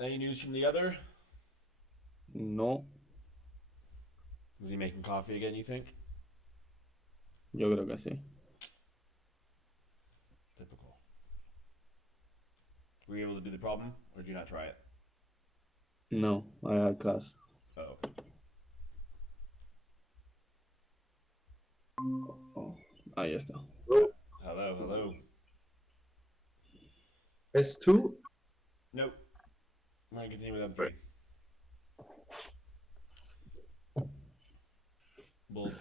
Any news from the other? No, Is he making coffee again, you think? yo creo que sí. Typical. Were you able to do the problem, or did you not try it? No, I had class. Oh, okay. Oh, ahí está. Hello, hello. S2? Nope. We're gonna continue with M3.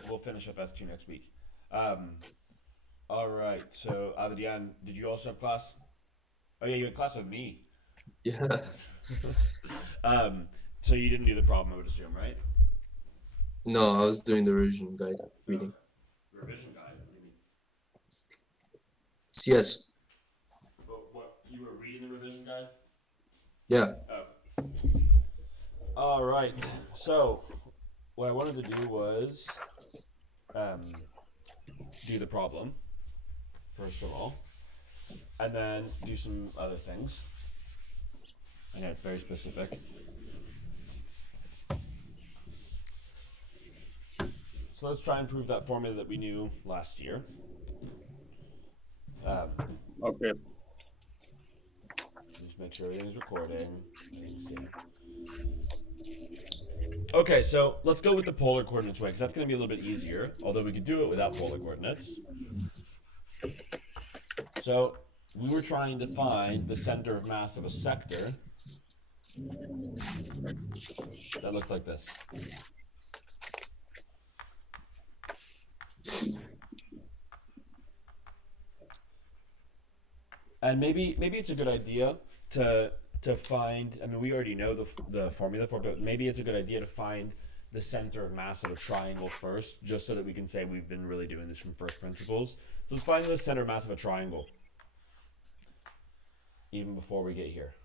We'll finish up S2 next week. Um, all right. So Adrian, did you also have class? Oh yeah, you had class with me. Yeah. um, so you didn't do the problem, I would assume, right? No, I was doing the revision guide Oh, reading. revision guide. What do you mean? CS. But what you were reading the revision guide? Yeah. Oh. All right. So what I wanted to do was um, do the problem first of all, and then do some other things. I know it's very specific. So let's try and prove that formula that we knew last year. Um, Okay. just make sure everything's recording. Everything's saved. Okay, so let's go with the polar coordinates way, because that's going to be a little bit easier, although we could do it without polar coordinates. So we were trying to find the center of mass of a sector that looked like this. And maybe it's a good idea to find. I mean, we already know the formula for it, but maybe it's a good idea to find the center of mass of a triangle first, just so that we can say we've been really doing this from first principles. So let's find the center of mass of a triangle, even before we get here.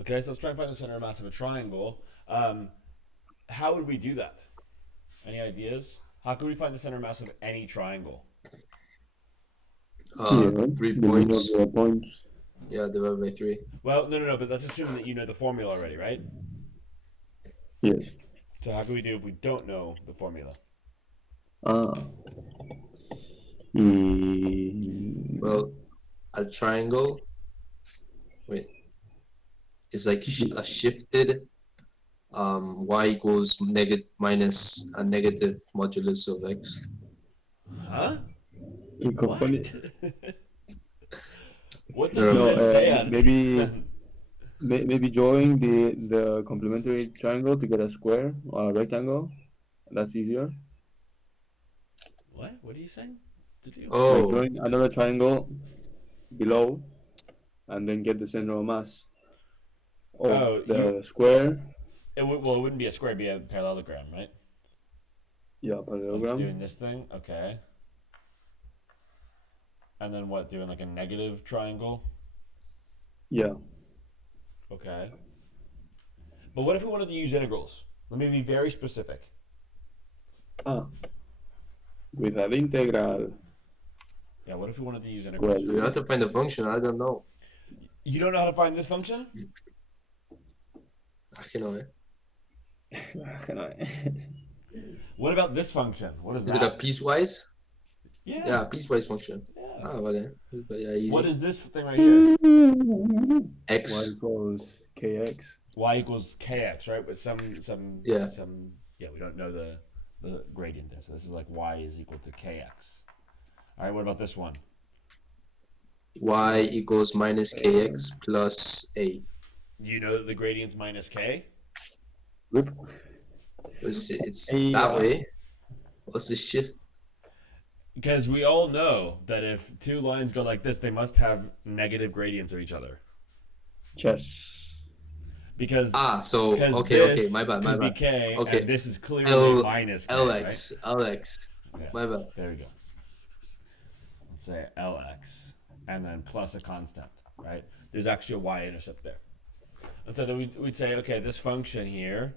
Okay, so let's try and find the center of mass of a triangle. How would we do that? Any ideas? How could we find the center of mass of any triangle? Yeah, 3 points. the points. Yeah, divided by 3. Well, no. But let's assume that you know the formula already, right? Yes. So how can we do if we don't know the formula? Ah. Y... Well, a triangle, wait, is like a shifted y equals minus a negative modulus of x. Huh? ¿Qué What? cojones? What did you No, just say? maybe drawing the complementary triangle to get a square or a rectangle. That's easier. What? What are you saying? To do? Like Oh, drawing another triangle below, and then get the center of mass of Oh, the square. well, it wouldn't be a square; it'd be a parallelogram, right? Yeah, Like parallelogram. doing this thing. Okay. And then what? Doing like a negative triangle. Yeah. Okay. But what if we wanted to use integrals? Let me be very specific. Ah, with an integral. Yeah. What if we wanted to use Well, integrals? we have to find the function. I don't know. You don't know how to find this function? You know, What about this function? What is is it a that? piecewise? Yeah. Yeah, piecewise function. Yeah. Ah, vale. Yeah, What easy. is this thing right here? Y X. equals kx. Y equals kx, right? With Yeah. some. Yeah, we don't know the gradient there. So this is like y is equal to kx. All right. What about this one? Y equals minus kx plus a. You know that the gradient's minus k. Good. It's Hey, that way. What's the shift? Because we all know that if two lines go like this, they must have negative gradients of each other. chess. Because Ah, so okay, this my bad, my could be bad. k, and Okay, this is clearly L minus k, right? LX LX. Yeah. My bad. There we go. Let's say lx, and then plus a constant, right? There's actually a y-intercept there. And so then we'd say, okay, this function here,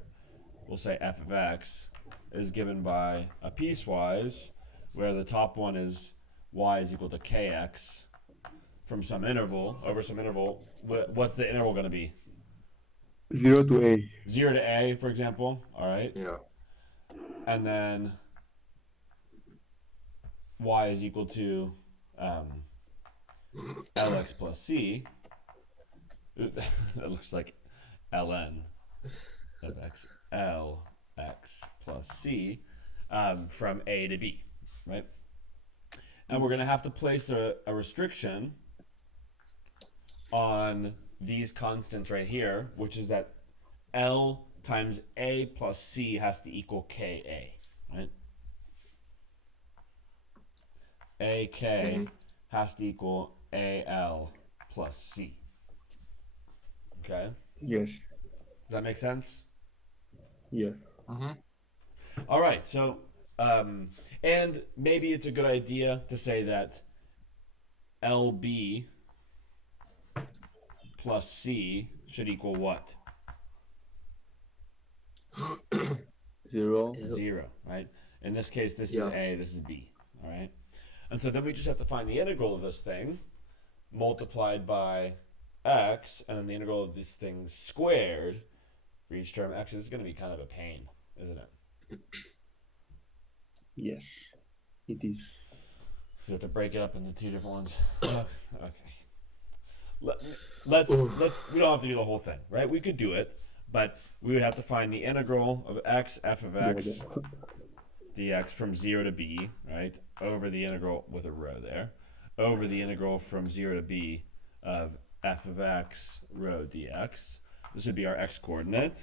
we'll say f of x is given by a piecewise, where the top one is y is equal to kx from some interval over some interval. What's the interval going to be? 0 to a. 0 to a, for example. All right. Yeah. And then y is equal to lx plus c. That looks like ln of x. lx plus c from a to b, right? And we're going to have to place a restriction on these constants right here, which is that L times A plus C has to equal KA, right? AK has to equal AL plus C. Okay? Yes. Does that make sense? Yes. All right, so, and maybe it's a good idea to say that LB plus C should equal what? 0. 0, right? In this case, this is A, this is B, all right? And so then we just have to find the integral of this thing multiplied by x, and then the integral of this thing squared for each term. Actually, this is going to be kind of a pain, isn't it? Yes, it is. So you have to break it up into two different ones. Okay. Let's we don't have to do the whole thing, right? We could do it, but we would have to find the integral of x f of x dx from 0 to b, right? Over the integral with a rho there, over the integral from 0 to b of f of x rho dx. This would be our x coordinate,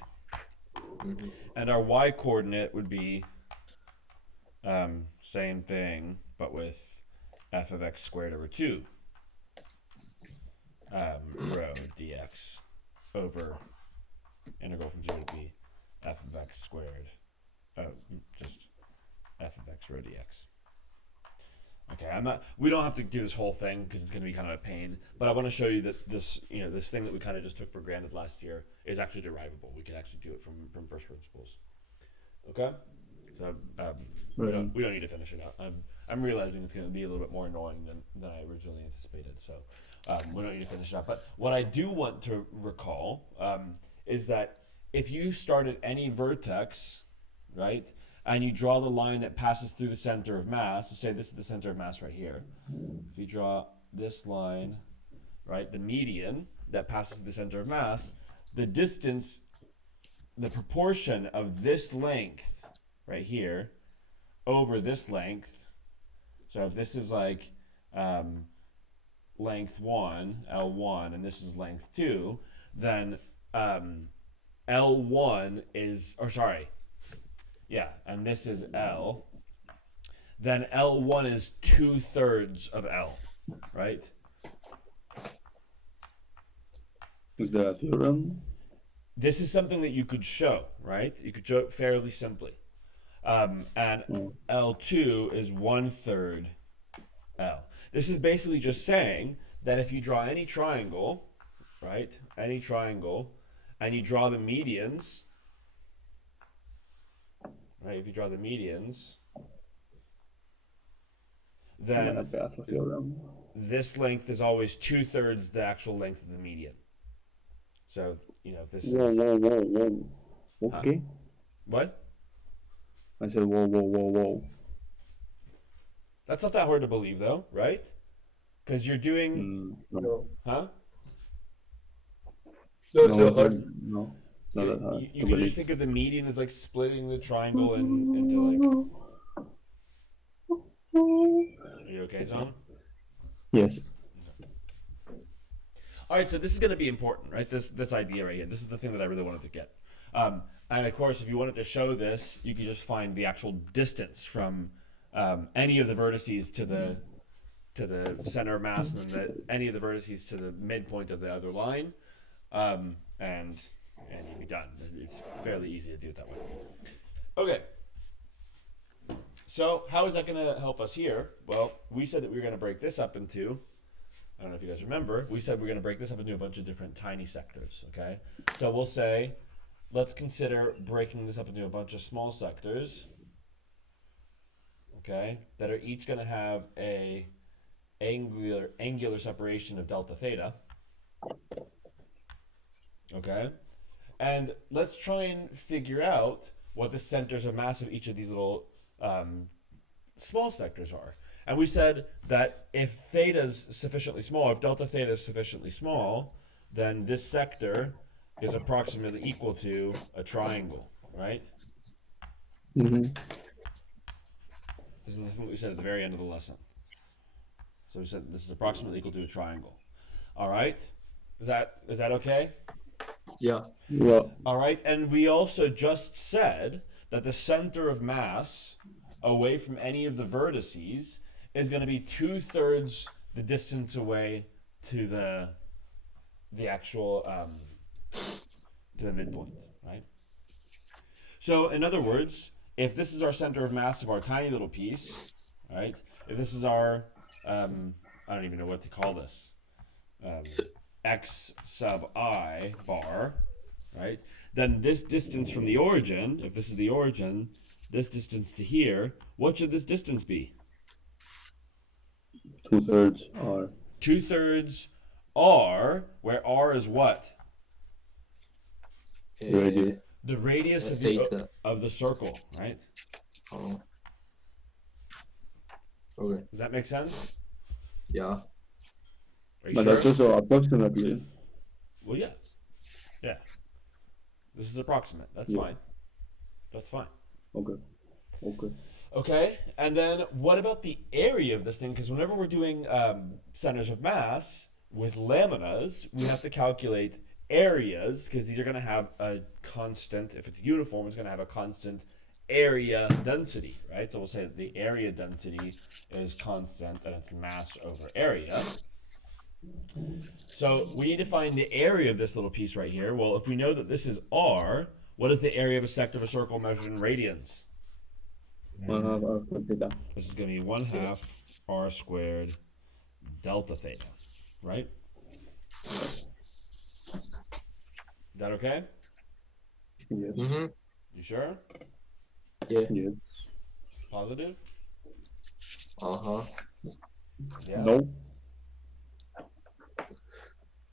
and our y coordinate would be same thing, but with f of x squared over 2 rho dx over integral from 0 to b f of x squared, just f of x rho dx. Okay, we don't have to do this whole thing because it's going to be kind of a pain, but I want to show you that this, this thing that we kind of just took for granted last year is actually derivable. We can actually do it from first principles. Okay? So we don't need to finish it out. I'm realizing it's going to be a little bit more annoying than I originally anticipated, so we don't need to finish it up. But what I do want to recall is that if you start at any vertex, right, and you draw the line that passes through the center of mass, so say this is the center of mass right here. If you draw this line, right, the median that passes through the center of mass, the distance, the proportion of this length right here over this length, so if this is like length 1, L1, and this is length 2, then L1 is, and this is L, then L1 is 2/3 of L, right? Is there a theorem? This is something that you could show, right? You could show it fairly simply. And L2 is 1/3 L. This is basically just saying that if you draw any triangle, right? Any triangle, and you draw the medians, right? If you draw the medians, then this length is always 2/3 the actual length of the median. So, if this is... Whoa. Okay. Huh? What? I said, whoa. That's not that hard to believe, though, right? Because you're doing... No. Huh? No, it's not hard. No, it's not that hard. You can just think of the median as like splitting the triangle into like... Are you okay, Zon? Yes. All right, so this is going to be important, right? This idea right here. This is the thing that I really wanted to get. And of course, if you wanted to show this, you could just find the actual distance from any of the vertices to the center of mass, and then any of the vertices to the midpoint of the other line, and you'd be done. It's fairly easy to do it that way. Okay. So how is that going to help us here? Well, we said that we were going to break this up into, I don't know if you guys remember, we said we're going to break this up into a bunch of different tiny sectors, okay? So we'll say let's consider breaking this up into a bunch of small sectors, okay, that are each going to have a angular separation of delta theta, okay? And let's try and figure out what the centers of mass of each of these little small sectors are. And we said that if theta is sufficiently small, if delta theta is sufficiently small, then this sector is approximately equal to a triangle, right? Mm-hmm. This is the thing we said at the very end of the lesson. So we said this is approximately equal to a triangle. All right? Is that okay? Yeah. Yeah. All right, and we also just said that the center of mass away from any of the vertices is going to be 2/3 the distance away to the actual to the midpoint, right? So in other words, if this is our center of mass of our tiny little piece, right? If this is our I don't even know what to call this, x sub I bar, right? Then this distance from the origin, if this is the origin, this distance to here, what should this distance be? 2/3 are 2/3 r, where r is what? radius. The radius Theta. of the circle, right? Oh. Okay. Does that make sense? Yeah. Are you But sure? that's also approximately. Well, yeah. Yeah. This is approximate. That's Yeah. fine. That's fine. Okay. Okay. Okay, and then what about the area of this thing? Because whenever we're doing centers of mass with laminas, we have to calculate areas because these are going to have a constant. If it's uniform, it's going to have a constant area density, right? So we'll say that the area density is constant and it's mass over area. So we need to find the area of this little piece right here. Well, if we know that this is r, what is the area of a sector of a circle measured in radians? 1/2 r theta. This is going to be 1/2 r squared delta theta, right? Is that okay? Yes. Mm-hmm. You sure? Yeah. Yes. Positive? Uh-huh. Yeah. No.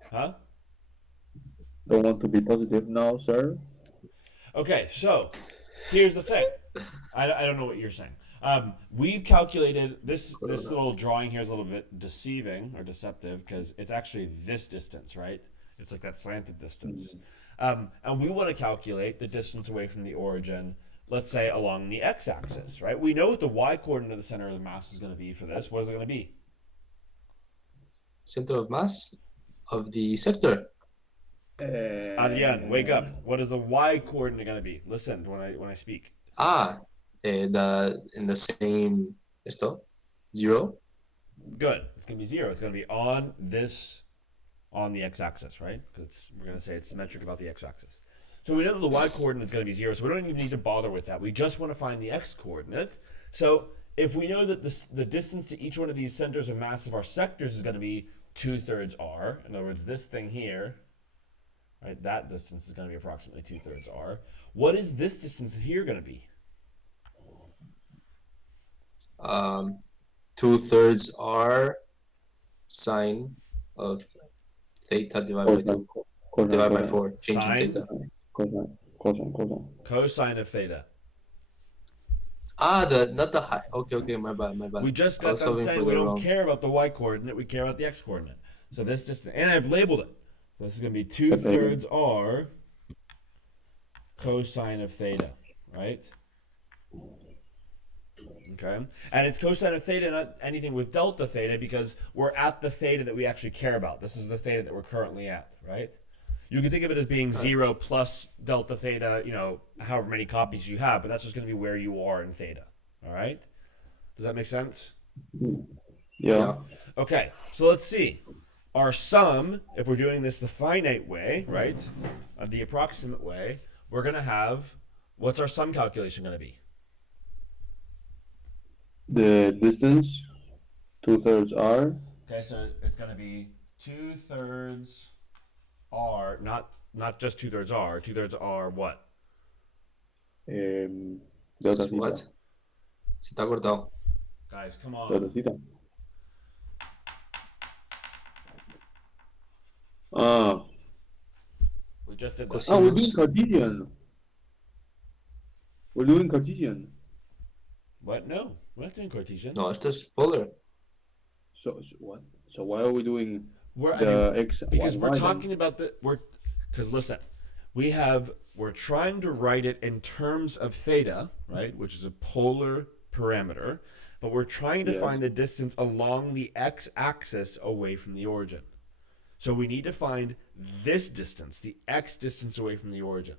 Huh? Don't want to be positive now, sir. Okay, so here's the thing. I don't know what you're saying. We've calculated this little drawing here is a little bit deceiving or deceptive because it's actually this distance, right? It's like that slanted distance. And we want to calculate the distance away from the origin, let's say along the x-axis, right? We know what the y-coordinate of the center of the mass is going to be for this. What is it going to be? Center of mass of the sector. Adrian, wake up. What is the y-coordinate going to be? Listen when I speak. In the same esto 0. Good. It's going to be 0. It's going to be on the x-axis, right? Because we're going to say it's symmetric about the x-axis. So we know that the y-coordinate is going to be 0, so we don't even need to bother with that. We just want to find the x-coordinate. So if we know that the distance to each one of these centers of mass of our sectors is going to be 2/3 r, in other words, this thing here, right, that distance is going to be approximately 2/3 r. What is this distance here going to be? 2/3 r sine of theta divided by 2. Divided by 4. Changing Sine? theta. Cosine. Cosine of theta. Not the high. Okay, my bad. We just got done saying we don't care about the y-coordinate, we care about the x-coordinate. So this distance, and I've labeled it. So this is going to be 2/3 r cosine of theta, right? Okay, and it's cosine of theta, not anything with delta theta, because we're at the theta that we actually care about. This is the theta that we're currently at, right? You can think of it as being 0 plus delta theta, however many copies you have, but that's just going to be where you are in theta, all right? Does that make sense? Yeah. Okay, so let's see. Our sum, if we're doing this the finite way, right, the approximate way, we're going to have, what's our sum calculation going to be? The distance, 2/3 r. Okay, so it's going to be 2/3 r, not not just 2/3 r. 2/3 r what? Delta theta. What? Se te ha cortado. Guys, come on. Delta theta. Ah. We just did Cos- that. Ah, we're doing Cartesian. We're doing Cartesian. What? No, we're not doing Cartesian. No, esto es polar. So what? So why are we doing We're, the X? because Y, we're then? talking about because listen, we're trying to write it in terms of theta, right, which is a polar parameter, but we're trying to Yes. find the distance along the x-axis away from the origin. So we need to find this distance, the x distance away from the origin.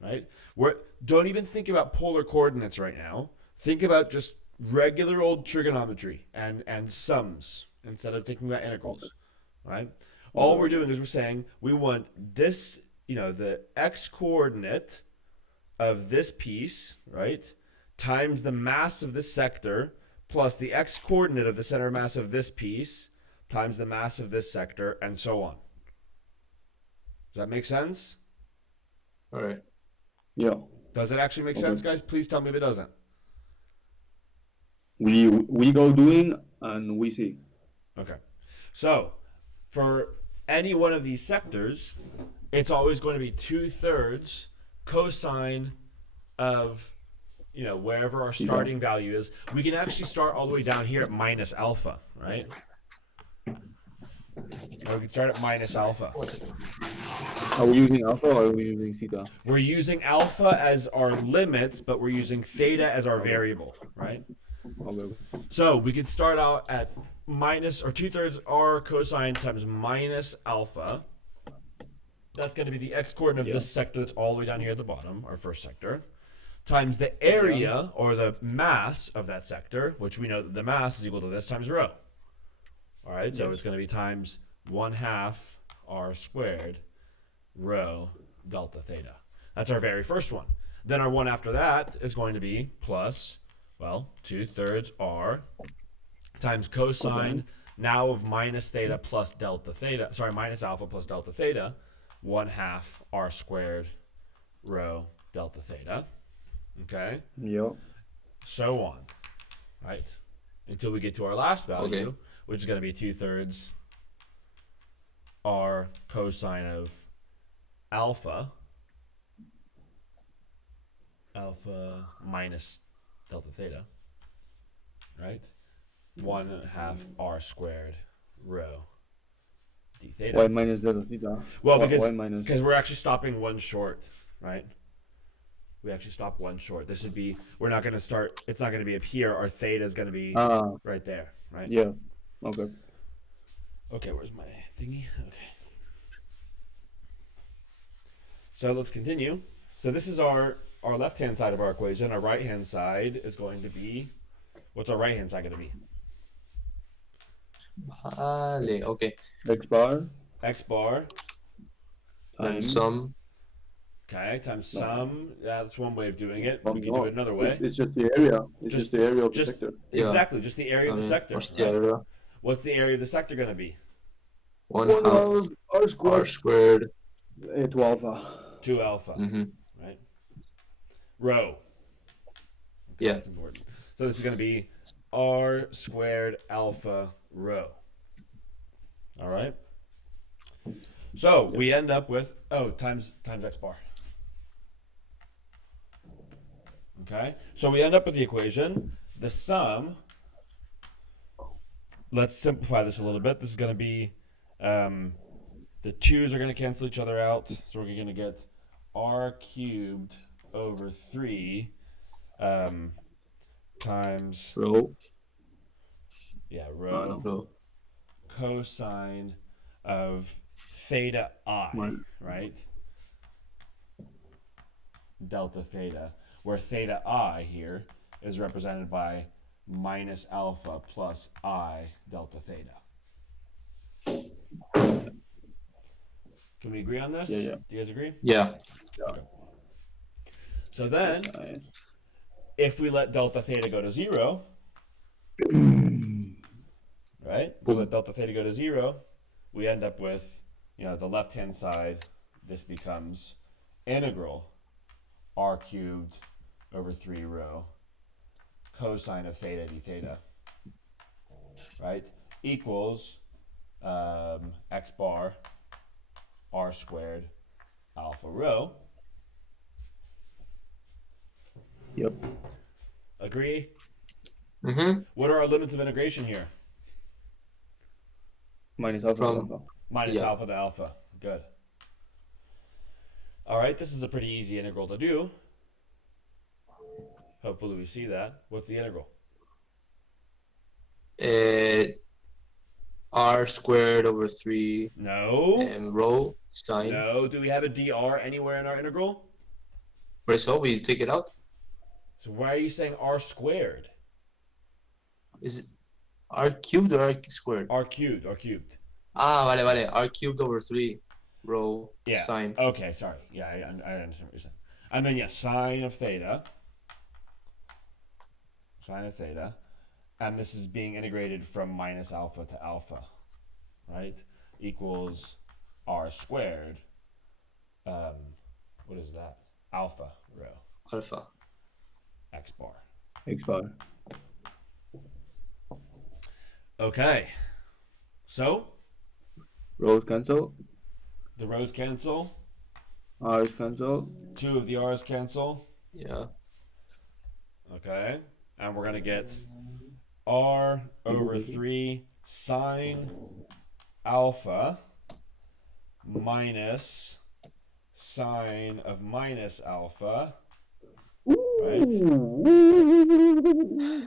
Right? Don't even think about polar coordinates right now. Think about just regular old trigonometry and sums instead of thinking about integrals. Right? All we're doing is we're saying we want this, the x coordinate of this piece, right, times the mass of this sector plus the x coordinate of the center of mass of this piece times the mass of this sector, and so on. Does that make sense? All right. Yeah. Does it actually make sense, guys? Please tell me if it doesn't. We go doing and we see. Okay. So, for any one of these sectors, it's always going to be 2/3 cosine of, wherever our starting value is. We can actually start all the way down here at minus alpha, right? Or we can start at minus alpha. Are we using alpha or are we using theta? We're using alpha as our limits, but we're using theta as our variable, right? Okay. So we could start out at minus or 2/3 r cosine times minus alpha. That's going to be the x coordinate of this sector that's all the way down here at the bottom, our first sector, times the area or the mass of that sector, which we know that the mass is equal to this times rho. All right, so it's going to be times 1/2 r squared rho delta theta. That's our very first one. Then our one after that is going to be plus, 2/3 r times cosine now of minus theta plus delta theta. Sorry, minus alpha plus delta theta, 1/2 r squared rho delta theta. Okay? Yeah. So on. Right? Until we get to our last value, which is going to be 2/3 r cosine of alpha minus delta theta, right? 1/2 r squared rho d theta. Y minus delta theta. Well, Y because minus. we're actually stopping one short, right? We actually stop one short. This would be, we're not going to start, it's not going to be up here. Our theta is going to be right there, right? Yeah. Okay. Okay, where's my thingy? Okay. So let's continue. So this is our left-hand side of our equation. Our right-hand side is going to be, what's our right-hand side going to be? Vale, okay. X bar X bar, Then times sum. okay, times sum. Yeah, that's one way of doing it. We can do it another way. It's just the area. It's just the area of the sector. Yeah. Exactly, just the area of the sector. What's the right? area? What's the area of the sector going to be? 1/2 R r squared. squared. 2 alpha. 2 alpha, right? Rho. Okay, Yeah. that's important. So this is going to be r squared alpha rho. All right. So we end up with times x bar. Okay. So we end up with the equation. The sum. Let's simplify this a little bit. This is going to be the 2's are going to cancel each other out. So we're going to get r cubed over 3 times Rho. rho cosine of theta I, right? Delta theta, where theta I here is represented by minus alpha plus I delta theta. Can we agree on this? Yeah. Do you guys agree? Yeah. Okay. So then, if we let delta theta go to 0, right? We let delta theta go to 0, we end up with, the left-hand side, this becomes integral r cubed over 3 rho cosine of theta d theta, right? Equals x bar r squared alpha rho. Yep. Agree? Mm-hmm. What are our limits of integration here? Minus alpha From- to alpha. Minus Yeah. alpha to alpha. Good. All right, this is a pretty easy integral to do. Hopefully we see that. What's the integral? R squared over 3 No. and rho sine. No. Do we have a dr anywhere in our integral? Where so we take it out? So why are you saying r squared? Is it R cubed or R squared? R cubed. R cubed. Vale. R cubed over 3 rho Yeah. sine. Okay, sorry. Yeah, I understand what you're saying. And then, sine of theta. Sine of theta. And this is being integrated from minus alpha to alpha, right? Equals r squared. What is that? Alpha rho Alpha. x bar. X bar. Okay. So, Rows cancel. the rows cancel. R's cancel. 2 of the r's cancel. Yeah. Okay. And we're going to get r over 3 sine alpha minus sine of minus alpha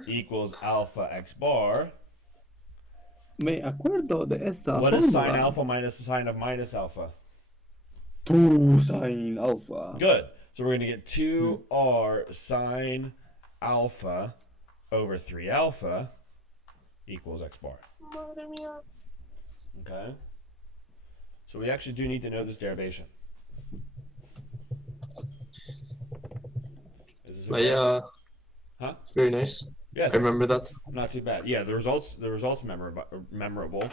equals alpha x bar. Me acuerdo de esa What is sine fórmula. alpha minus sine of minus alpha? 2 sine alpha. Good. So we're going to get 2r sine alpha over 3 alpha equals x bar. Okay. So we actually do need to know this derivation. Is this okay? Yeah. Huh? Very nice. Yes. I remember that. Not too bad. Yeah, the results memorable.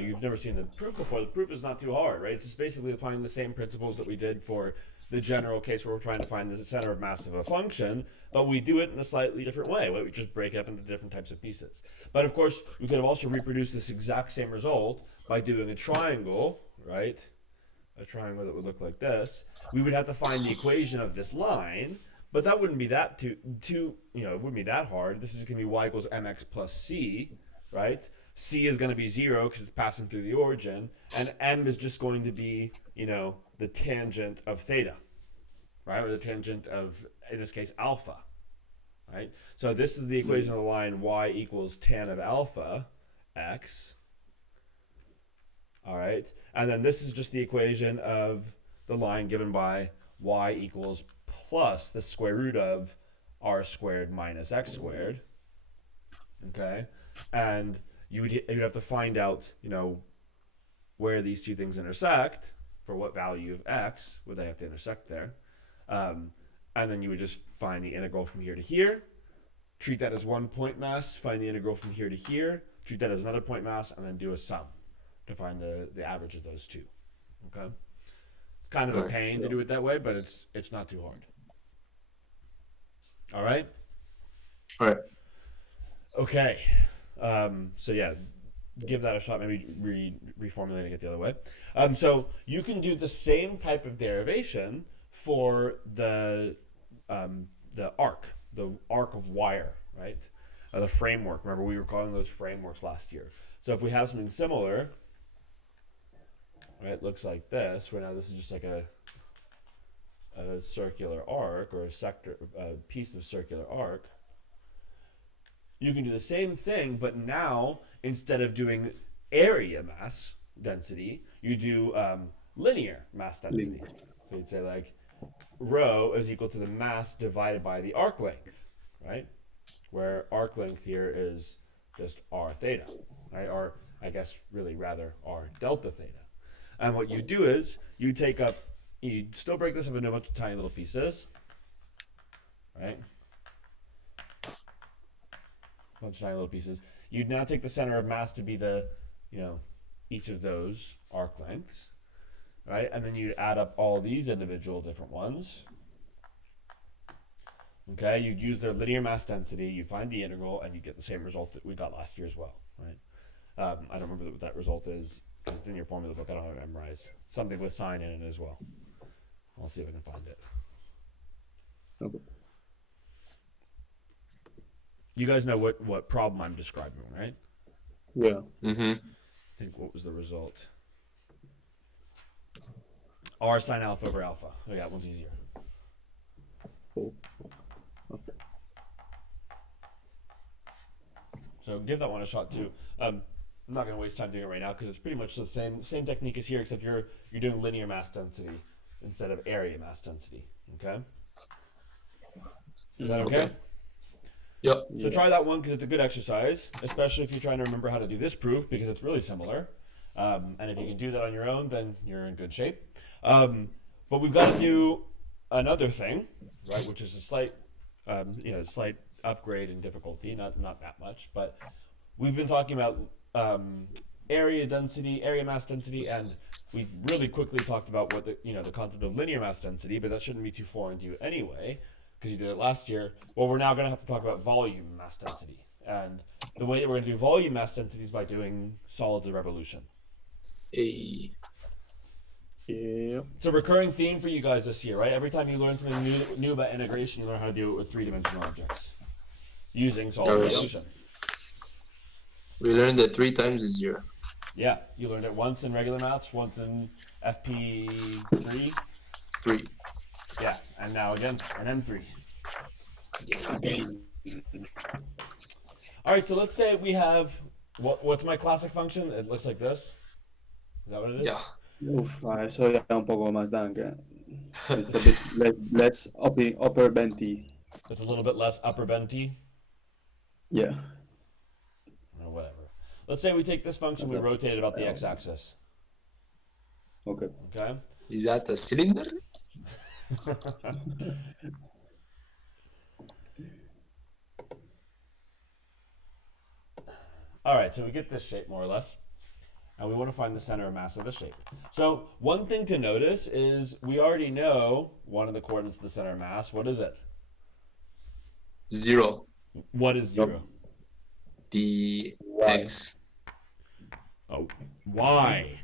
You've never seen the proof before. The proof is not too hard, right? It's just basically applying the same principles that we did for the general case where we're trying to find the center of mass of a function, but we do it in a slightly different way. We just break it up into different types of pieces. But of course, we could have also reproduced this exact same result by doing a triangle, right? A triangle that would look like this. We would have to find the equation of this line, but that wouldn't be that it wouldn't be that hard. This is going to be y equals mx plus c, right? C is going to be 0 because it's passing through the origin, and m is just going to be, the tangent of theta, right? Or the tangent of, in this case, alpha, right? So this is the equation of the line y equals tan of alpha x, all right? And then this is just the equation of the line given by y equals plus the square root of r squared minus x squared, okay? And you'd have to find out, where these two things intersect, for what value of x would they have to intersect there. And then you would just find the integral from here to here, treat that as one point mass, find the integral from here to here, treat that as another point mass, and then do a sum to find the average of those two, okay? It's kind of a pain to do it that way, but it's not too hard. All right? All right. Okay. So yeah, give that a shot, maybe reformulating it the other way. So you can do the same type of derivation for the arc of wire, right? The framework. Remember, we were calling those frameworks last year. So if we have something similar, right, it looks like this. Right now, this is just like a circular arc, or a piece of circular arc. You can do the same thing, but now instead of doing area mass density, you do linear mass density. So you'd say like rho is equal to the mass divided by the arc length, right? Where arc length here is just r theta, right? Or I guess really rather r delta theta. And what you do is you still break this up into a bunch of tiny little pieces, right? Bunch of tiny little pieces. You'd now take the center of mass to be each of those arc lengths, right? And then you add up all these individual different ones. Okay, you'd use their linear mass density, you find the integral, and you get the same result that we got last year as well, right? I don't remember what that result is because it's in your formula book. I don't have it memorized. Something with sign in it as well. I'll see if I can find it. Okay. You guys know what problem I'm describing, right? Yeah. Mm-hmm. I think what was the result? R sine alpha over alpha. Oh, yeah, that one's easier. Cool. Okay. So give that one a shot too. I'm not going to waste time doing it right now because it's pretty much the same technique as here, except you're doing linear mass density instead of area mass density. Okay. Is that okay? Yep. So try that one because it's a good exercise, especially if you're trying to remember how to do this proof because it's really similar. And if you can do that on your own, then you're in good shape. But we've got to do another thing, right? Which is a slight upgrade in difficulty, not that much. But we've been talking about area density, area mass density, and we really quickly talked about what the concept of linear mass density. But that shouldn't be too foreign to you anyway, because you did it last year. Well, we're now going to have to talk about volume mass density, and the way that we're going to do volume mass density is by doing solids of revolution. Hey. Yeah. It's a recurring theme for you guys this year, right? Every time you learn something new about integration, you learn how to do it with three-dimensional objects using solid Yes. revolution. We learned it 3 times this year. Yeah, you learned it once in regular maths, once in FP3. 3. Yeah, and now again in M3. All right, so let's say we have what's my classic function? It looks like this. Is that what it is? Yeah. Uf, eso ya un poco más danke. It's a bit less upper venti. It's a little bit less upper benty. Yeah. Or whatever. Let's say we take this function, we rotate it about the x-axis. Okay. Okay? Is that a cylinder? All right, so we get this shape more or less. And we want to find the center of mass of the shape. So one thing to notice is we already know one of the coordinates of the center of mass. What is it? 0. What is 0? The X. Oh, y.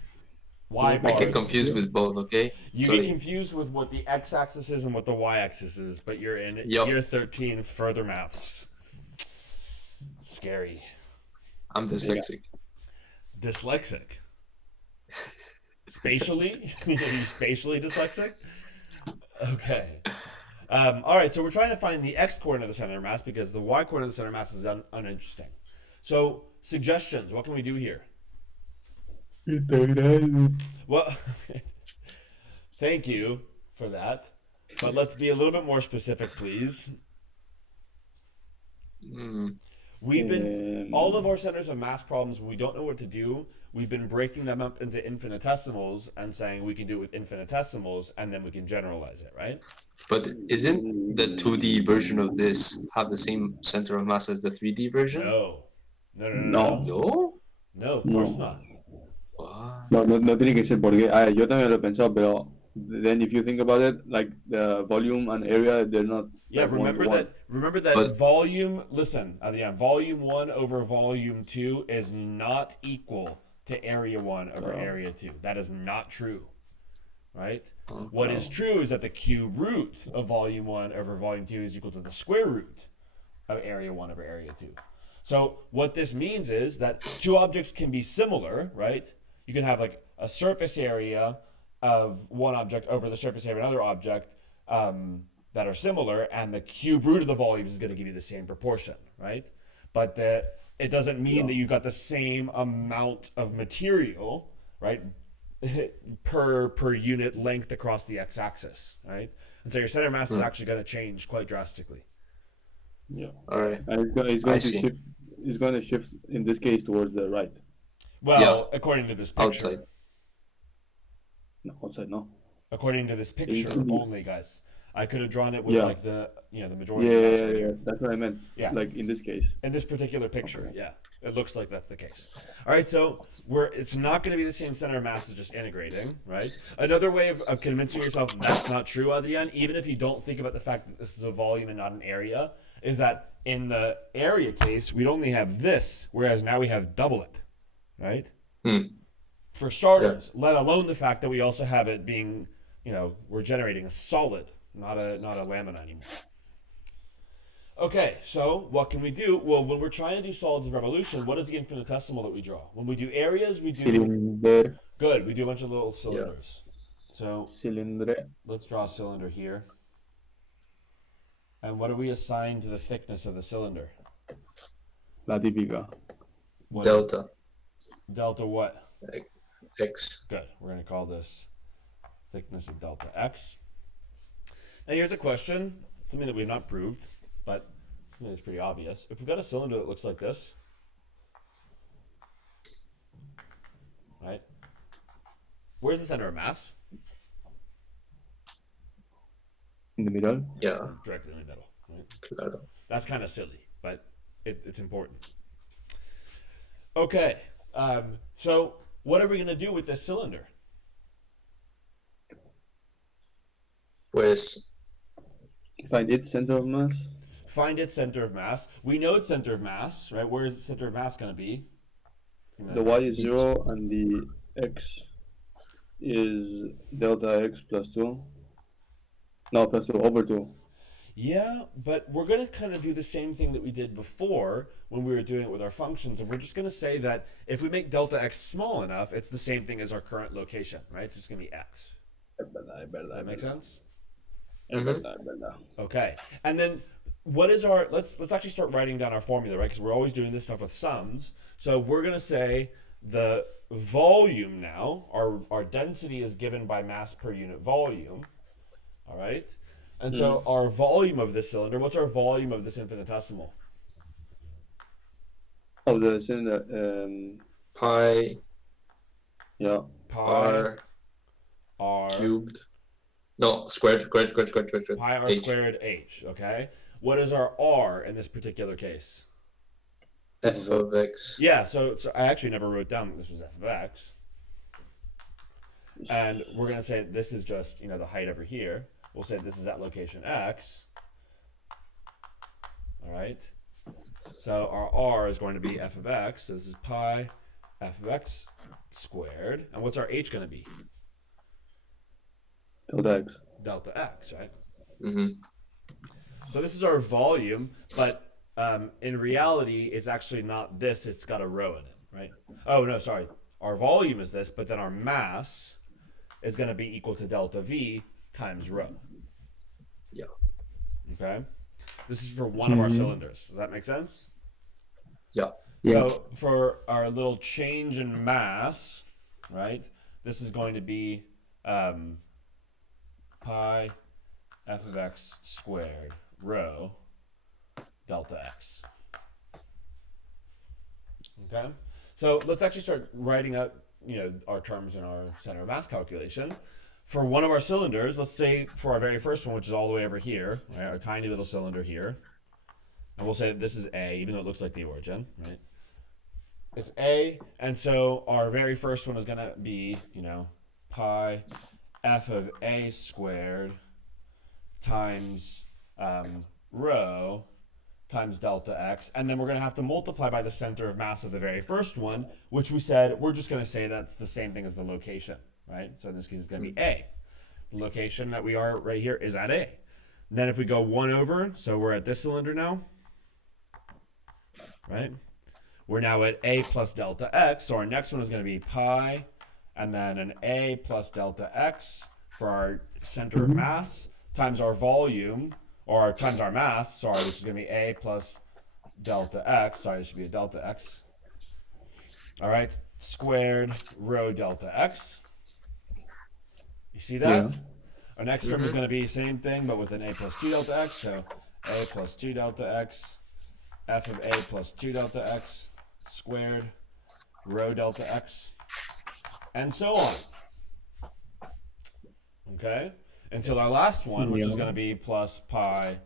Y I bars. get confused with both, okay? You Sorry. get confused with what the x-axis is and what the y-axis is, but you're in Yup. year 13 further maths. Scary. I'm dyslexic. Dyslexic. Spatially? Are you spatially dyslexic? Okay. All right, so we're trying to find the x-coordinate of the center of mass because the y-coordinate of the center of mass is uninteresting. So, suggestions. What can we do here? Well, thank you for that. But let's be a little bit more specific, please. We've been, all of our centers of mass problems, when we don't know what to do, we've been breaking them up into infinitesimals and saying we can do it with infinitesimals and then we can generalize it, right? But isn't the 2D version of this have the same center of mass as the 3D version? No. No? No, of course not. What? No tiene que ser porque yo también lo he pensado, pero then if you think about it, like the volume and area, they're not. Yeah, like remember one-to-one. that But- volume, listen, volume 1 over volume 2 is not equal to area 1 over area 2. That is not true, right? What is true is that the cube root of volume 1 over volume 2 is equal to the square root of area 1 over area 2. So what this means is that two objects can be similar, right? You can have like a surface area of one object over the surface area of another object that are similar, and the cube root of the volumes is going to give you the same proportion, right? But it doesn't mean that you got the same amount of material, right, per unit length across the x-axis, right? And so your center mass is actually going to change quite drastically. Yeah. All right. And it's going to shift in this case towards the right. Well, according to this picture. Outside. No, outside, no. According to this picture only, guys. I could have drawn it with Yeah. like the majority Yeah, of the yeah, mass right yeah. here. That's what I meant. Yeah. Like in this case. In this particular picture, Okay. yeah. It looks like that's the case. All right, so it's not going to be the same center of mass as just integrating, right? Another way of convincing yourself that's not true, Adrian, even if you don't think about the fact that this is a volume and not an area, is that in the area case, we'd only have this, whereas now we have double it, right? For starters, let alone the fact that we also have it being, we're generating a solid, not a lamina anymore. Okay, so what can we do? Well, when we're trying to do solids of revolution, what is the infinitesimal that we draw? When we do areas, we do... Cylinder. Good, we do a bunch of little cylinders. Yeah. So Cylinder. let's draw a cylinder here. And what do we assign to the thickness of the cylinder? La típica. Delta. Delta what? X. Good, we're going to call this thickness of delta X. Now here's a question, something that we've not proved, but something that's pretty obvious. If we've got a cylinder that looks like this, right? Where's the center of mass? In the middle. Yeah. Directly in the middle. Right? Claro. That's kind of silly, but it's important. Okay, so what are we going to do with this cylinder? Pues Find its center of mass. Find its center of mass. We know its center of mass, right? Where is its center of mass going to be? The y is 0 and the x is delta x plus 2. No, plus 2 over 2. Yeah, but we're going to kind of do the same thing that we did before when we were doing it with our functions. And we're just going to say that if we make delta x small enough, it's the same thing as our current location, right? So it's going to be x. That make sense? Okay. And then what is our... Let's actually start writing down our formula, right? Because we're always doing this stuff with sums. So we're going to say the volume now, our density is given by mass per unit volume. All right? And so our volume of this cylinder, what's our volume of this infinitesimal? Oh, the cylinder, pi yeah. Pi r cubed. No, squared. Pi r H. squared h, okay? What is our r in this particular case? F of x. Yeah, so I actually never wrote down that this was f of x. And we're going to say this is just, the height over here. We'll say this is at location x. All right. So our r is going to be f of x. So this is pi f of x squared. And what's our h going to be? Delta x. Delta x, right? Mm-hmm. So this is our volume, but in reality, it's actually not this. It's got a rho in it, right? Oh, no, sorry. Our volume is this, but then our mass is going to be equal to delta V times rho. Yeah. Okay? This is for one of our cylinders. Does that make sense? Yeah. So for our little change in mass, right, this is going to be pi f of x squared rho delta x. Okay? So let's actually start writing out, our terms in our center of mass calculation. For one of our cylinders, let's say for our very first one, which is all the way over here, right, our tiny little cylinder here, and we'll say that this is A, even though it looks like the origin, right? It's A, and so our very first one is going to be, pi f of A squared times rho times delta x, and then we're going to have to multiply by the center of mass of the very first one, which we said we're just going to say that's the same thing as the location, right? So in this case, it's going to be A. The location that we are right here is at A. And then if we go 1 over, so we're at this cylinder now, right? We're now at A plus delta x, so our next one is going to be pi, and then an A plus delta x for our center of mass times our volume, or times our mass, sorry, which is going to be A plus delta x. Sorry, this should be a delta x. All right, squared rho delta x. You see that? Yeah. Our next term is going to be the same thing, but with an A plus 2 delta x. So A plus 2 delta x, f of A plus 2 delta x, squared rho delta x, and so on. Okay? Until our last one, which is going to be plus pi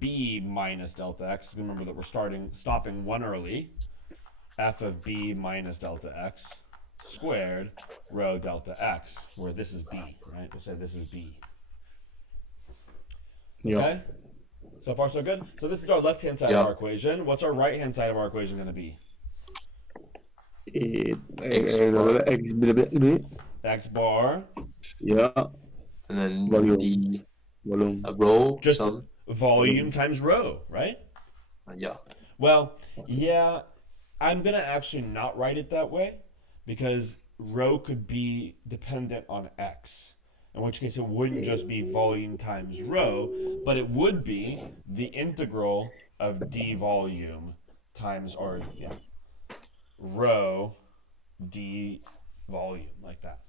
b minus delta x. Remember that we're stopping 1 early. f of b minus delta x squared rho delta x, where this is b, right? We'll say this is b. Yeah. Okay? So far, so good. So this is our left-hand side of our equation. What's our right-hand side of our equation going to be? X bar. Yeah. And then Volume. a row Just sum. volume times rho, right? Yeah. Well, yeah, I'm going to actually not write it that way because rho could be dependent on x, in which case it wouldn't just be volume times rho, but it would be the integral of d volume times, or yeah, rho d volume, like that.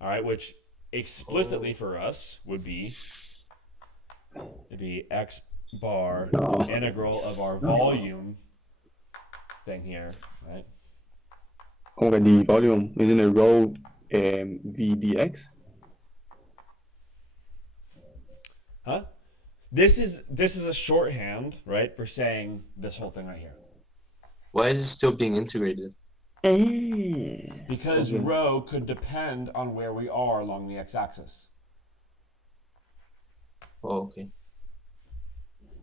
All right, which explicitly for us would be, it'd be x bar integral of our volume thing here, right? Okay, the volume isn't a rho v dx. Huh? This is a shorthand, right, for saying this whole thing right here. Why is it still being integrated? Because Okay. rho could depend on where we are along the x-axis. Oh, okay.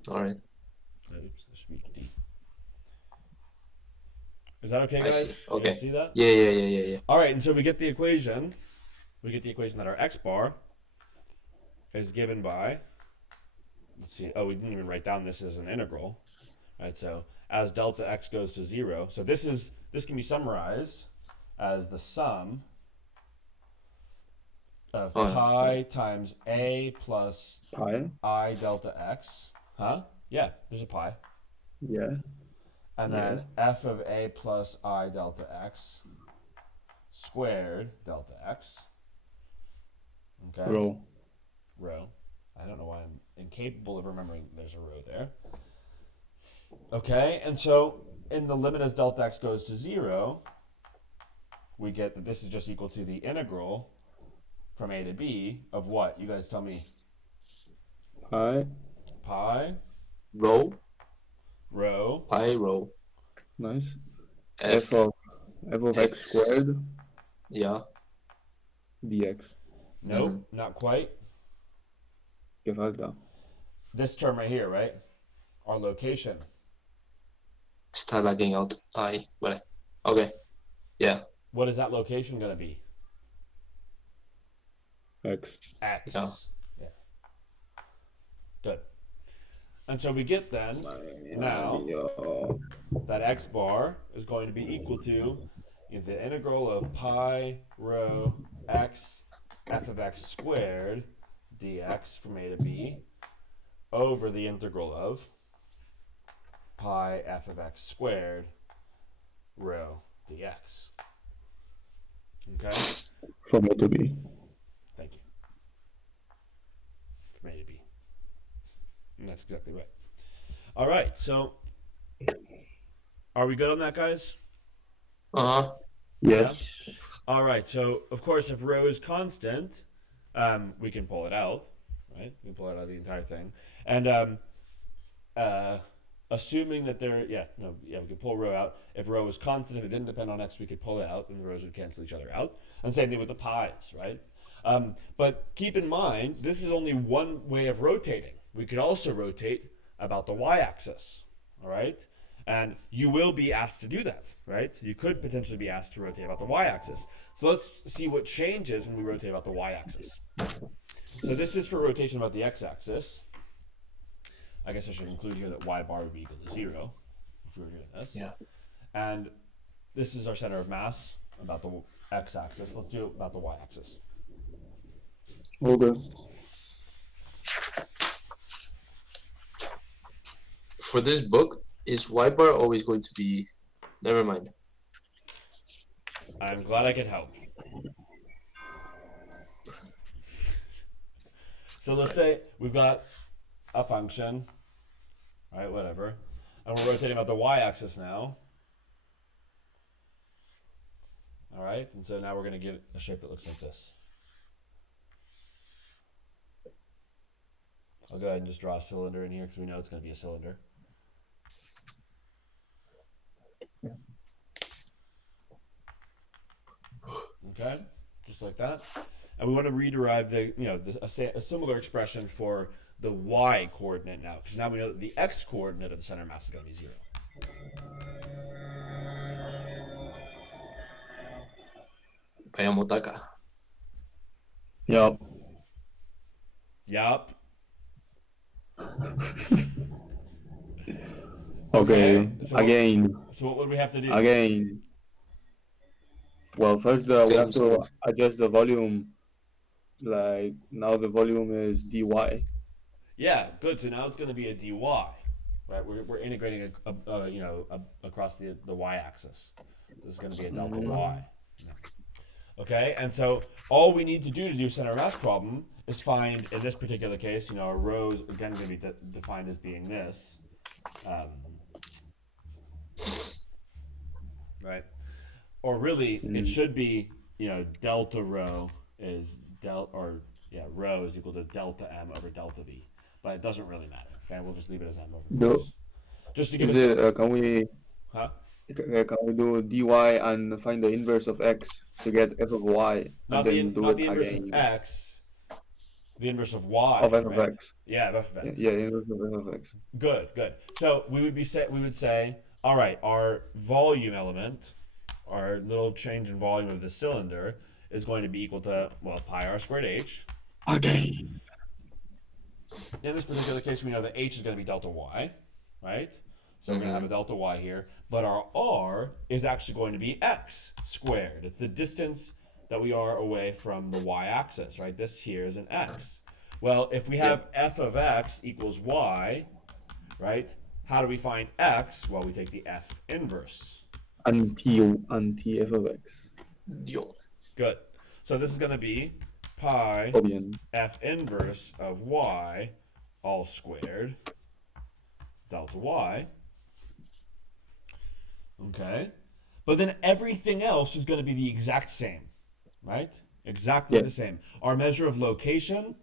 All right. Oops, this should be D. Is that okay, I guys? see. You Okay. guys see that? Yeah. All right, and so we get the equation. We get the equation that our x bar is given by, let's see, oh, we didn't even write down this as an integral, right? So as delta x goes to 0, so this can be summarized as the sum of pi times a plus Pi. I delta x. Huh? Yeah, there's a pi. Yeah. And then f of a plus I delta x squared delta x. Okay. Rho. I don't know why I'm incapable of remembering there's a rho there. Okay, and so in the limit as delta x goes to 0, we get that this is just equal to the integral from a to b of what? You guys tell me. Pi. Pi. Rho. Pi rho. Nice. F of x squared. Yeah. Dx. Nope, not quite. Que falta? This term right here, right? Our location. Start lagging out. Vale. Okay. Yeah. What is that location going to be? X. Yeah. Good. And so we get then, now, that x bar is going to be equal to the integral of pi rho x f of x squared dx from a to b over the integral of pi f of x squared rho dx. Okay? From A to B. Thank you. From A to B. And that's exactly right. All right, so are we good on that, guys? Yes. Yeah? All right, so of course, if rho is constant, we can pull it out, right? We can pull it out of the entire thing. And assuming that we could pull rho out. If rho was constant, if it didn't depend on x, we could pull it out, and the rows would cancel each other out. And same thing with the pi's, right? But keep in mind, this is only one way of rotating. We could also rotate about the y-axis, all right? And you will be asked to do that, right? You could potentially be asked to rotate about the y-axis. So let's see what changes when we rotate about the y-axis. So this is for rotation about the x-axis. I guess I should include here that y bar would be equal to 0 if we were doing this. Yeah. And this is our center of mass about the x-axis. Let's do it about the y-axis. Okay. For this book, is y bar always going to be? Never mind. I'm glad I could help. So let's say we've got a function, right, whatever, and we're rotating about the y-axis now. All right, and so now we're going to get a shape that looks like this. I'll go ahead and just draw a cylinder in here because we know it's going to be a cylinder. Okay, just like that. And we want to rederive a similar expression for the y coordinate now, because now we know that the x coordinate of the center of mass is going to be 0. Vayamos acá. Yup. Yup. Okay. So Again. So what would we have to do? Again. Well, first we have to adjust the volume. Like now the volume is dy. Yeah, good. So now it's going to be a dy, right? We're integrating across the y-axis. This is going to be a delta y. Okay, and so all we need to do center of mass problem is find, in this particular case, our rho is again going to be defined as being this, right? Or really, it should be, delta rho is rho is equal to delta m over delta v, but it doesn't really matter. Okay, we'll just leave it as m over v. Just to give us. Can we? Huh? Can we do dy and find the inverse of x to get f of y Not and then do not it the inverse again? of x. The inverse of y. Of f right? of x. Yeah, of f of x. Yeah, inverse of f of x. Good. So we would say, all right, our volume element, our little change in volume of the cylinder is going to be equal to, well, pi r squared h. Again. In this particular case, we know that h is going to be delta y, right? So we're going to have a delta y here, but our r is actually going to be x squared. It's the distance that we are away from the y-axis, right? This here is an x. Well, if we have f of x equals y, right? How do we find x? Well, we take the f inverse. Anti f of x. Good. So this is going to be pi f inverse of y all squared delta y. Okay. But then everything else is going to be the exact same, right? Exactly the same. Our measure of location,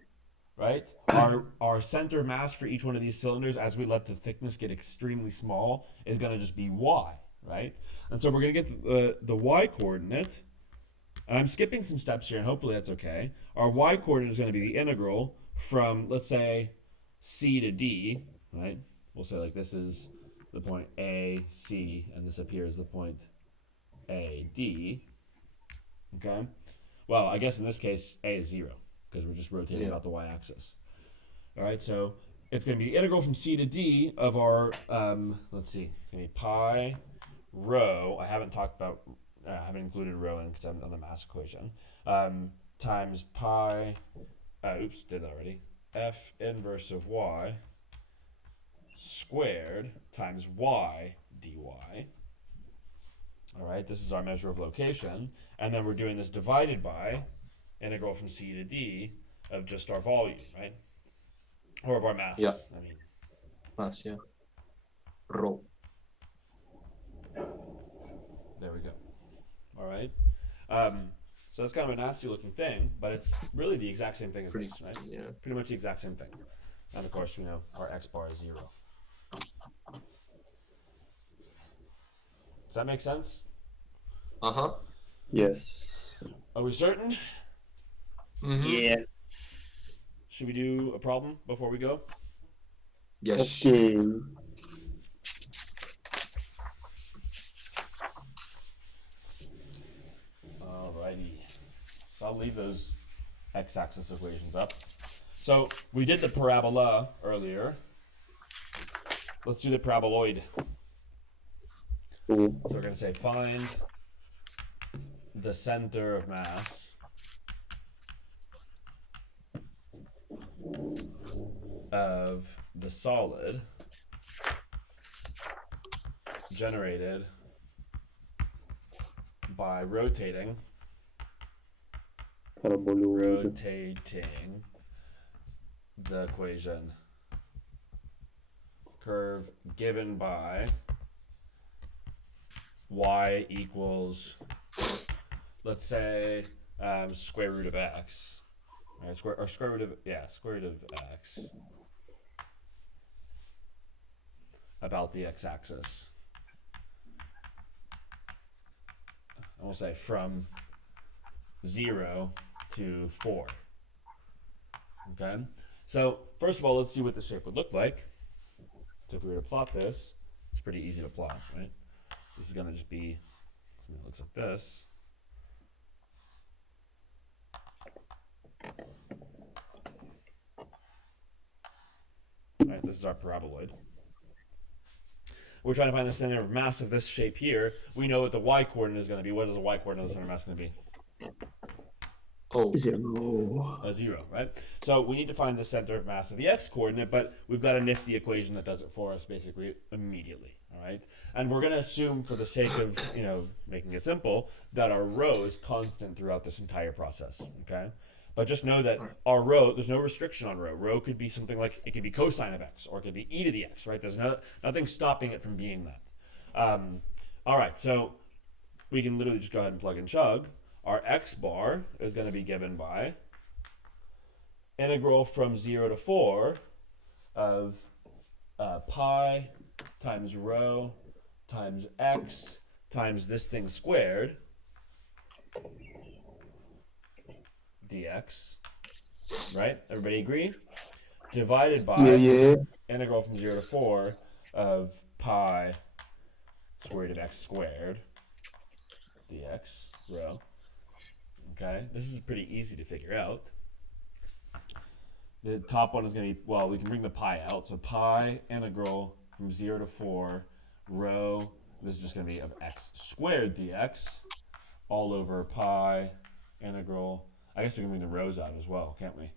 right? Our center mass for each one of these cylinders, as we let the thickness get extremely small, is going to just be y, right? And so we're going to get the y coordinate. And I'm skipping some steps here, and hopefully that's okay. Our y coordinate is going to be the integral from, let's say, c to d, right? We'll say like this is the point A, C, and this up here is the point A, D. Okay? Well, I guess in this case, A is 0, because we're just rotating about the y-axis. All right, so it's going to be the integral from C to D of our, let's see, it's going to be pi rho. I haven't included rho in because I'm on the mass equation. Times pi, did that already. F inverse of y squared times y dy. All right, this is our measure of location. And then we're doing this divided by integral from C to D of just our volume, right? Or of our mass. Yeah. I mean. Mass, yeah. Rho. There we go. All right. So that's kind of a nasty looking thing, but it's really the exact same thing as this, right? Yeah. Pretty much the exact same thing. And of course, we know our x bar is 0. Does that make sense? Uh-huh. Yes. Are we certain? Mm-hmm. Yes. Should we do a problem before we go? Yes. Okay. Alrighty. So I'll leave those x-axis equations up. So we did the parabola earlier. Let's do the paraboloid. Cool. So we're going to say find the center of mass of the solid generated by rotating the equation curve given by y equals, let's say, square root of x. Right, square root of x about the x-axis. And we'll say from 0 to 4. Okay? So first of all, let's see what the shape would look like. So if we were to plot this, it's pretty easy to plot, right? This is going to just be, it looks like this. Right, this is our paraboloid. We're trying to find the center of mass of this shape here. We know what the y-coordinate is going to be. What is the y-coordinate of the center of mass going to be? Oh, 0. A 0, right? So we need to find the center of mass of the x-coordinate, but we've got a nifty equation that does it for us basically immediately, all right? And we're going to assume, for the sake of, making it simple, that our rho is constant throughout this entire process, okay? But just know that our rho, there's no restriction on rho. Rho could be something like, it could be cosine of x, or it could be e to the x, right? There's nothing stopping it from being that. All right, so we can literally just go ahead and plug and chug. Our x bar is going to be given by integral from 0 to 4 of pi times rho times x times this thing squared dx, right? Everybody agree? Divided by integral from 0 to 4 of pi square root of x squared dx rho. Okay, this is pretty easy to figure out. The top one is going to be, well, we can bring the pi out. So pi integral from 0 to 4 rho, this is just going to be of x squared dx all over pi integral. I guess we can bring the rows out as well, can't we?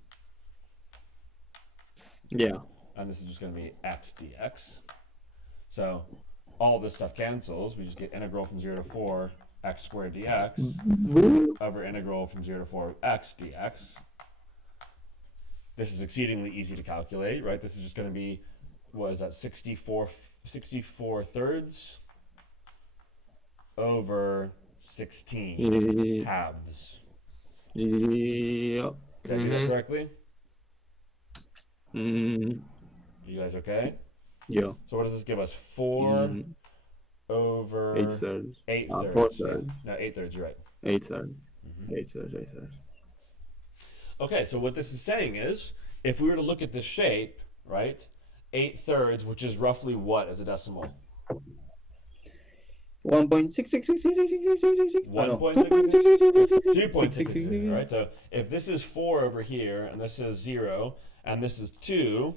Yeah. And this is just going to be x dx. So all this stuff cancels. We just get integral from 0 to 4 x squared dx over integral from 0 to 4 x dx. This is exceedingly easy to calculate, right? This is just going to be, what is that, 64 thirds over 16 halves. Yep. Did I do that correctly? Mm, You guys okay? yeah. So what does this give us? 4 over 8 thirds. 8 4 thirds. thirds. Yeah. No, 8 thirds, you're right. 8 thirds. 8 thirds, 8 thirds. Okay, so what this is saying is, if we were to look at this shape, right, 8 thirds, which is roughly what as a decimal? 1.6666666. 1.666? 2.666, right? So if this is 4 over here, and this is 0, and this is 2,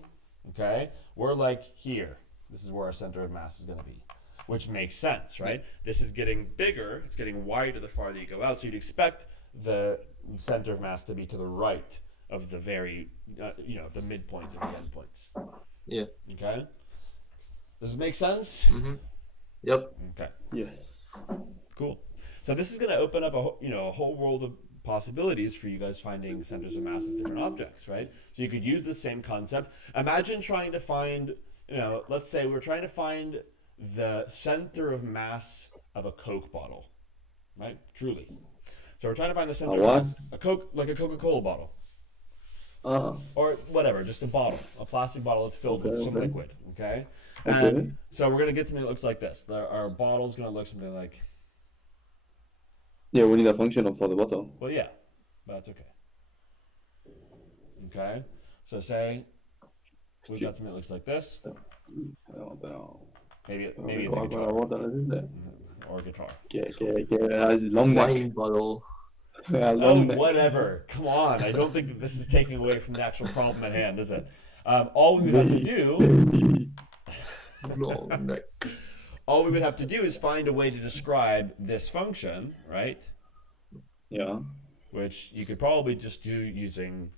okay, we're like here. This is where our center of mass is going to be, which makes sense, right? This is getting bigger. It's getting wider the farther you go out, so you'd expect the center of mass to be to the right of the very, the midpoint of the endpoints. yeah. Okay? Does it make sense? Mm-hmm. Yep. Okay. Yes. Cool. So this is going to open up a whole world of possibilities for you guys finding centers of mass of different objects, right? So you could use the same concept. Imagine trying to find, let's say we're trying to find the center of mass of a Coke bottle, right? Truly. So we're trying to find the center of mass, a Coca-Cola bottle. Or whatever, just a bottle, a plastic bottle that's filled with some liquid, okay? And so we're going to get something that looks like this. Our bottle's going to look something like... Yeah, we need a function for the bottle. Well, yeah, but that's okay. Okay, so say we've got something that looks like this. Maybe it's a guitar. Or a guitar. Long neck. Wine bottle. Oh, whatever. Come on. I don't think that this is taking away from the actual problem at hand, is it? All we would have to do... Long neck. All we would have to do is find a way to describe this function, right? Yeah. Which you could probably just do using...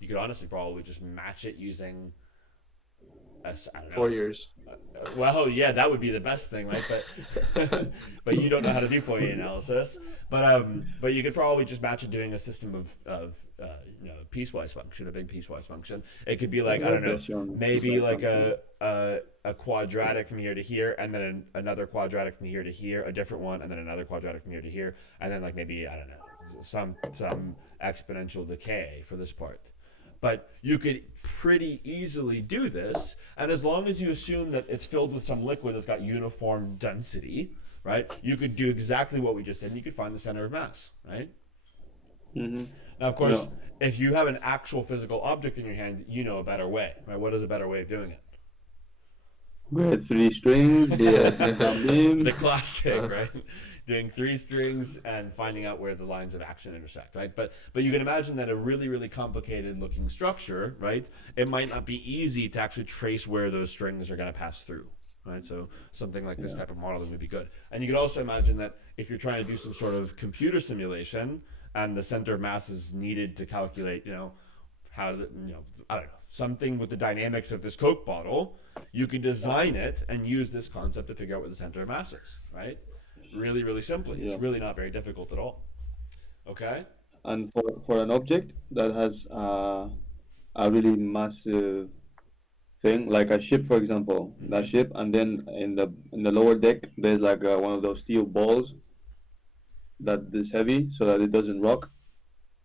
you could honestly probably just match it using... I don't know. 4 years. Well, yeah, that would be the best thing, right? But but you don't know how to do Fourier analysis. But you could probably just match it doing a system of piecewise function, a big piecewise function. It could be like, I don't know, maybe like a quadratic from here to here, and then another quadratic from here to here, a different one, and then another quadratic from here to here, and then like maybe, I don't know, some exponential decay for this part. But you could pretty easily do this, and as long as you assume that it's filled with some liquid that's got uniform density, right, you could do exactly what we just did, and you could find the center of mass, right? Mm-hmm. Now, of Yeah. course, if you have an actual physical object in your hand, you know a better way, right? What is a better way of doing Grade three strings, dim it? dum beam. The classic, right? Doing three strings and finding out where the lines of action intersect, right? But you can imagine that a really really complicated looking structure, right? It might not be easy to actually trace where those strings are going to pass through, right? So something like this Yeah. type of modeling would be good. And you could also imagine that if you're trying to do some sort of computer simulation and the center of mass is needed to calculate, how the, I don't know, something with the dynamics of this Coke bottle, you can design it and use this concept to figure out where the center of mass is, right? Really, really simply. It's Yeah. really not very difficult at all. Okay? And for an object that has a really massive thing, like a ship, for example, that Mm-hmm. ship, and then in the lower deck, there's like one of those steel balls that is heavy so that it doesn't rock.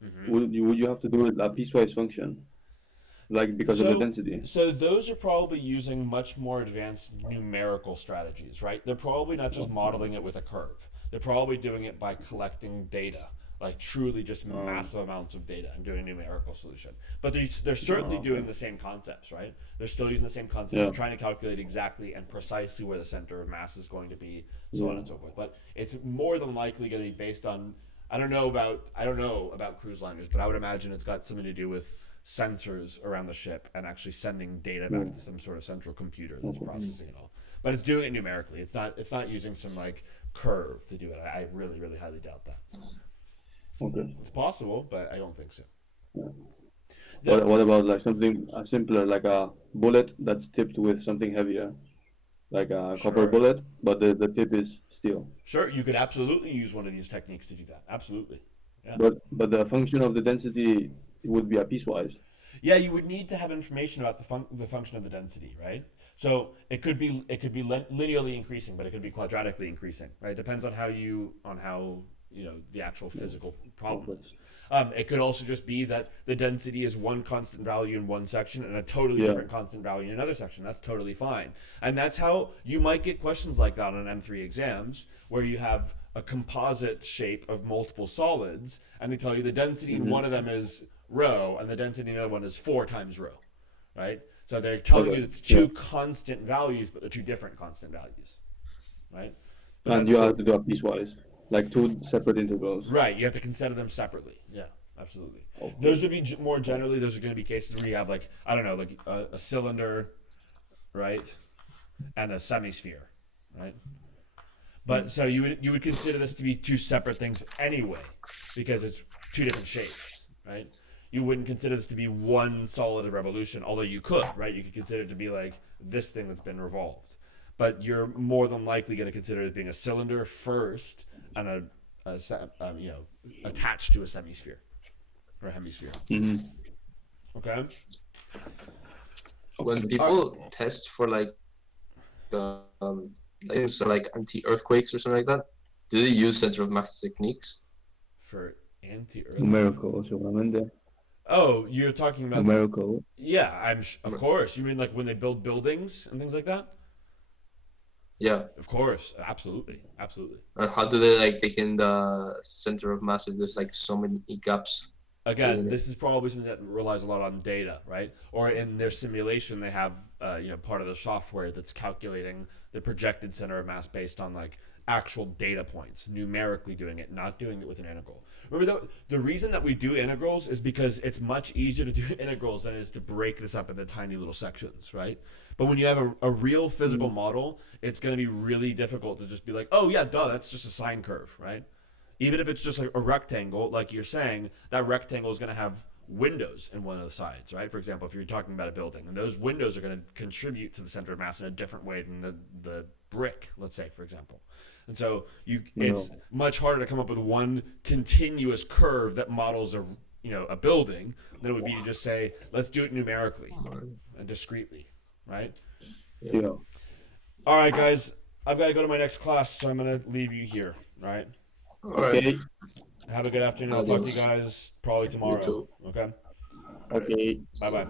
Mm-hmm. Would you have to do it a piecewise function, like because of the So, density? so those are probably using much more advanced numerical strategies, right? They're probably not just Okay. modeling it with a curve. They're probably doing it by collecting data, like truly just massive amounts of data and doing a numerical solution. But they're certainly Okay. doing the same concepts, right? They're still using the same concepts. Yeah. They're trying to calculate exactly and precisely where the center of mass is going to be, so on Yeah. and so forth. But it's more than likely going to be based on I don't know about cruise liners, but I would imagine it's got something to do with sensors around the ship and actually sending data Yeah. back to some sort of central computer that's Okay. processing it all. But it's doing it numerically. It's not using some like curve to do it. I really really highly doubt that. Okay. It's possible, but I don't think so. Yeah. The, What about like something simpler, like a bullet that's tipped with something heavier, like a copper sure, bullet, but the tip is steel. sure, you could absolutely use one of these techniques to do that. Absolutely, yeah. But the function of the density would be a piecewise. Yeah, you would need to have information about the function of the density, right? So it could be linearly increasing, but it could be quadratically increasing, right? Depends on how the actual physical problem Okay. is. It could also just be that the density is one constant value in one section and a totally Yeah. different constant value in another section. That's totally fine, and that's how you might get questions like that on M3 exams, where you have a composite shape of multiple solids, and they tell you the density in one Mm-hmm. of them is rho, and the density in the other one is 4 times rho, right? So they're telling you Okay. it's Yeah. two constant values, but they're two different constant values, right? But And that's you have still to do a piecewise, like two separate integrals. right. You have to consider them separately. Yeah, absolutely. Okay. Those would be more generally. Those are going to be cases where you have like I don't know, like a cylinder, right, and a semisphere, right. But so you would consider this to be two separate things anyway, because it's two different shapes, right? You wouldn't consider this to be one solid revolution, although you could, right? You could consider it to be like this thing that's been revolved, but you're more than likely going to consider it as being a cylinder first and attached to a semisphere or a hemisphere. Mm-hmm. Okay. When Okay. people test for um like anti-earthquakes or something like that, do they use center of mass techniques? For anti-earthquake. Numerical, seguramente. Oh, you're talking about Numerical. yeah. Of course. You mean like when they build buildings and things like that? Yeah. Of course, absolutely, absolutely. And how do they like take in the center of mass if there's like so many gaps Again, within it? this is probably something that relies a lot on data, right? Or in their simulation, they have part of the software that's calculating the projected center of mass based on like actual data points, numerically doing it, not doing it with an integral. Remember, the reason that we do integrals is because it's much easier to do integrals than it is to break this up into tiny little sections, right? But when you have a real physical model, it's going to be really difficult to just be like, oh yeah, duh, that's just a sine curve, right? Even if it's just like a rectangle, like you're saying, that rectangle is going to have windows in one of the sides, right? For example, if you're talking about a building, and those windows are going to contribute to the center of mass in a different way than the brick, let's say, for example. And so Yeah. it's much harder to come up with one continuous curve that models a building than it would be to just say, let's do it numerically and discretely, right? Yeah. All right, guys, I've got to go to my next class, so I'm going to leave you here, all right? All right. Okay. Have a good afternoon. I'll talk to you Adios. guys probably You tomorrow. too. Okay. All right. Okay. Bye bye.